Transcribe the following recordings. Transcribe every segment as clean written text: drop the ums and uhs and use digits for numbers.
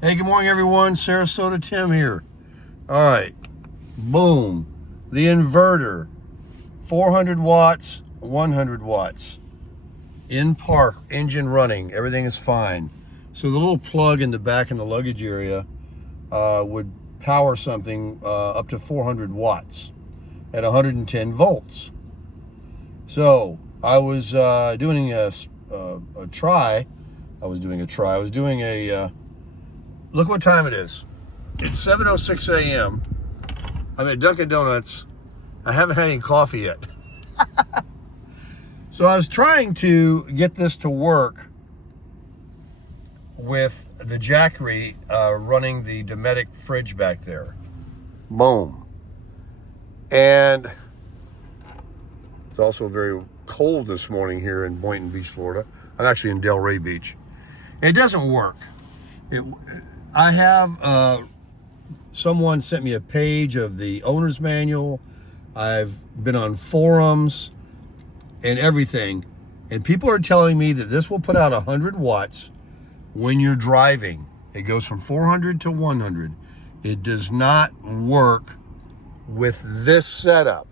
Hey, good morning, everyone. Sarasota Tim here. All right, boom. The inverter, 400 watts, 100 watts. In park, engine running, everything is fine. So the little plug in the back in the luggage area would power something up to 400 watts at 110 volts. So I was doing a try. I was doing a look what time it is. It's 7:06 a.m. I'm at Dunkin' Donuts. I haven't had any coffee yet. So I was trying to get this to work with the Jackery running the Dometic fridge back there. Boom. And it's also very cold this morning here in Boynton Beach, Florida. I'm actually in Delray Beach. It doesn't work. I have someone sent me a page of the owner's manual. I've been on forums and everything, and people are telling me that this will put out 100 watts when you're driving. It goes from 400 to 100. It does not work with this setup.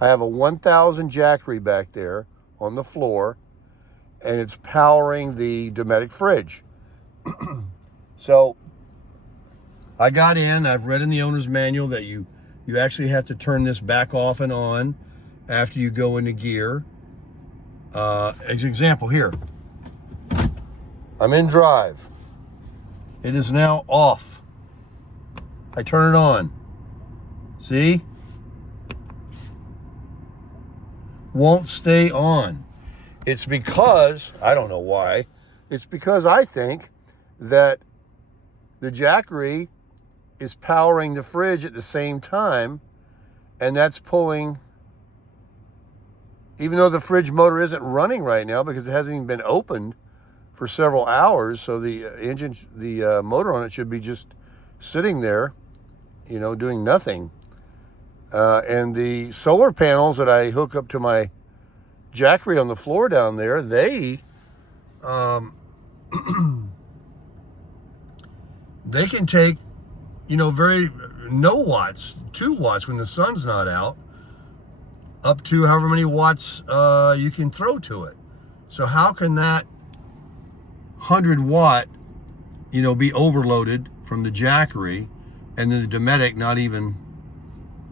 I have a 1000 Jackery back there on the floor, and it's powering the Dometic fridge. So I got in, I've read in the owner's manual that you actually have to turn this back off and on after you go into gear. As an example here, I'm in drive. It is now off. I turn it on. See? Won't stay on. It's because, I don't know why, it's because I think that the Jackery is powering the fridge at the same time, and that's pulling, even though the fridge motor isn't running right now because it hasn't even been opened for several hours, so the motor on it should be just sitting there, doing nothing. And the solar panels that I hook up to my Jackery on the floor down there, they they can take, no watts, 2 watts when the sun's not out, up to however many watts you can throw to it. So how can that 100 watt, be overloaded from the Jackery and then the Dometic not even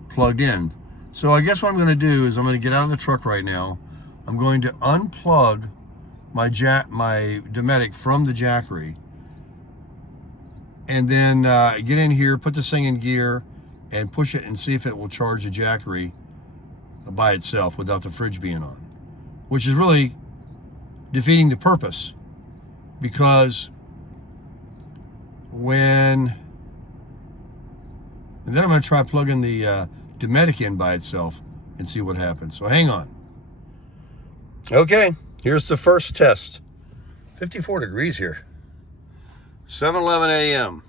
plugged in? So I guess what I'm going to do is I'm going to get out of the truck right now. I'm going to unplug my Dometic from the Jackery, and then get in here, put this thing in gear, and push it and see if it will charge the Jackery by itself without the fridge being on, which is really defeating the purpose, because and then I'm going to try plugging the Dometic in by itself and see what happens. So hang on. Okay, here's the first test. 54 degrees here. 7:11 a.m.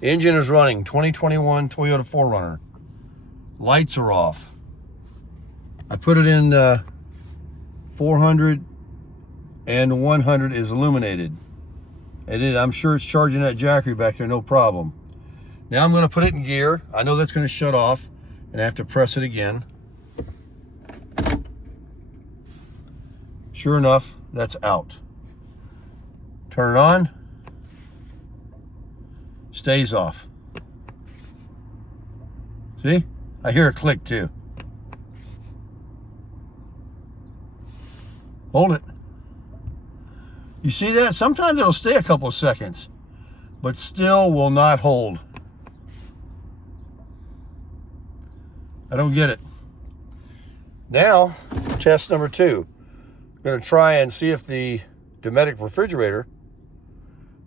Engine is running, 2021 Toyota 4Runner. Lights are off. I put it in 400 and 100 is illuminated. I'm sure it's charging that Jackery back there, no problem. Now I'm going to put it in gear. I know that's going to shut off, and I have to press it again. Sure enough, that's out. Turn it on. Stays off. See? I hear a click too. Hold it. You see that? Sometimes it'll stay a couple of seconds, but still will not hold. I don't get it. Now, test number 2. I'm going to try and see if the Dometic refrigerator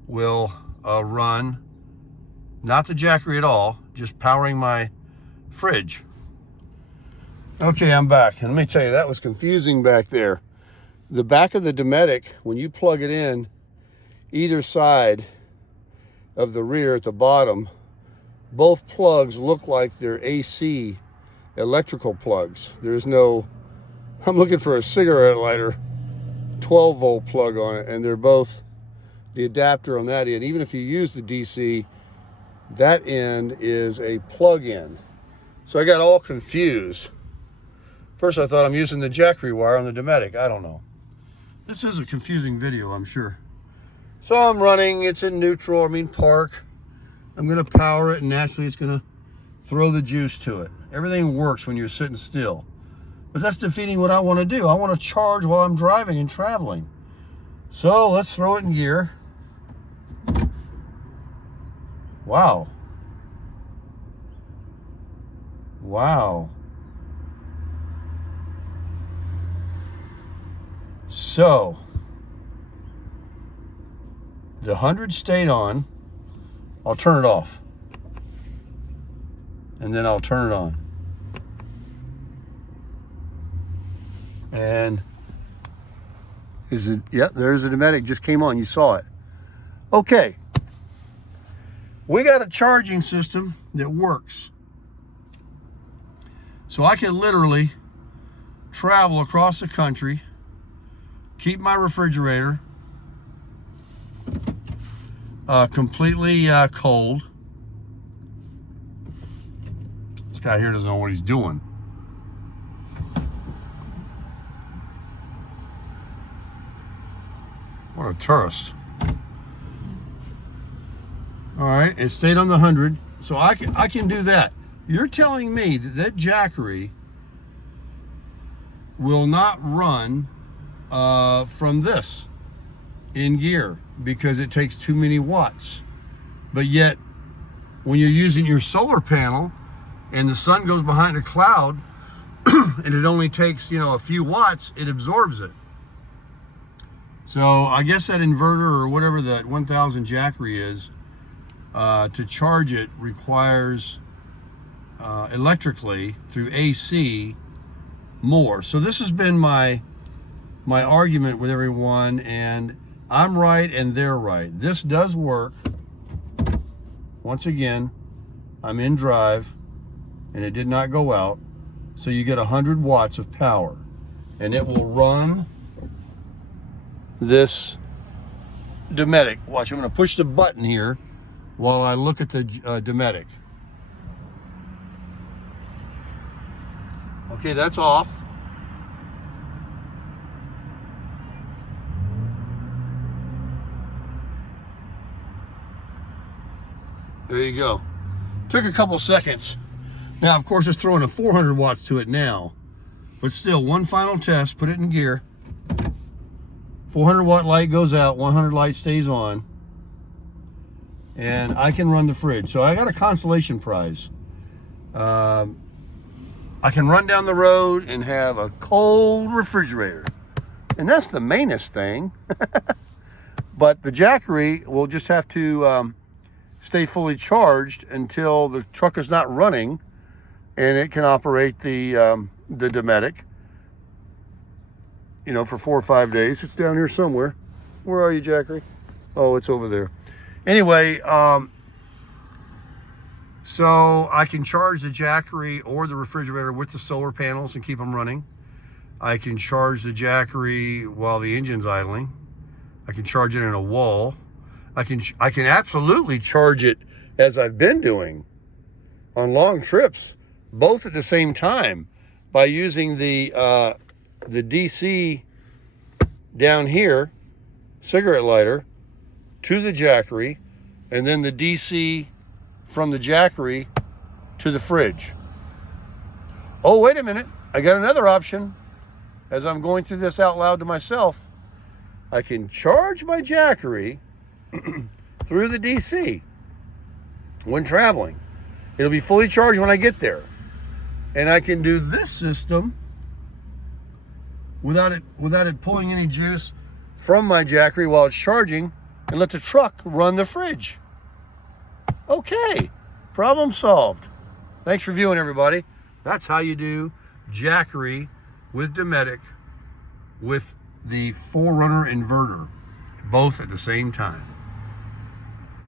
will run, not the Jackery at all, just powering my fridge. Okay, I'm back. And let me tell you, that was confusing back there. The back of the Dometic, when you plug it in, either side of the rear at the bottom, both plugs look like they're AC electrical plugs. There's no, I'm looking for a cigarette lighter 12 volt plug on it, and they're both the adapter on that end. Even if you use the DC, that end is a plug-in. So I got all confused. First I thought I'm using the Jackery wire on the Dometic. I don't know. This is a confusing video, I'm sure. So I'm running, it's in neutral, park. I'm gonna power it, and naturally it's gonna throw the juice to it. Everything works when you're sitting still. But that's defeating what I wanna do. I wanna charge while I'm driving and traveling. So let's throw it in gear. Wow. Wow. So, the 100 stayed on. I'll turn it off. And then I'll turn it on. And is it, yep, there's the Dometic, just came on, you saw it. Okay. We got a charging system that works. So I can literally travel across the country, keep my refrigerator completely cold. This guy here doesn't know what he's doing. What a tourist. All right, it stayed on the 100, so I can do that. You're telling me that Jackery will not run from this in gear because it takes too many watts. But yet, when you're using your solar panel and the sun goes behind a cloud and it only takes, a few watts, it absorbs it. So I guess that inverter or whatever that 1000 Jackery is, to charge it requires electrically through AC more. So this has been my argument with everyone, and I'm right and they're right. This does work. Once again, I'm in drive and it did not go out. So you get 100 watts of power and it will run this Dometic. Watch, I'm going to push the button here while I look at the Dometic. Okay, that's off. There you go. Took a couple seconds. Now, of course, it's throwing a 400 watts to it now, but still, one final test, put it in gear. 400 watt light goes out, 100 light stays on, and I can run the fridge. So I got a consolation prize. I can run down the road and have a cold refrigerator, and that's the mainest thing. But the Jackery will just have to stay fully charged until the truck is not running, and it can operate the Dometic, for 4 or 5 days. It's down here somewhere. Where are you, Jackery? Oh, it's over there. Anyway, so I can charge the Jackery or the refrigerator with the solar panels and keep them running. I can charge the Jackery while the engine's idling. I can charge it in a wall. I can absolutely charge it as I've been doing on long trips, both at the same time, by using the DC down here, cigarette lighter, to the Jackery, and then the DC from the Jackery to the fridge. Oh, wait a minute. I got another option. As I'm going through this out loud to myself, I can charge my Jackery through the DC when traveling. It'll be fully charged when I get there. And I can do this system without it pulling any juice from my Jackery while it's charging, and let the truck run the fridge. Okay, problem solved. Thanks for viewing, everybody. That's how you do Jackery with Dometic with the 4Runner inverter, both at the same time.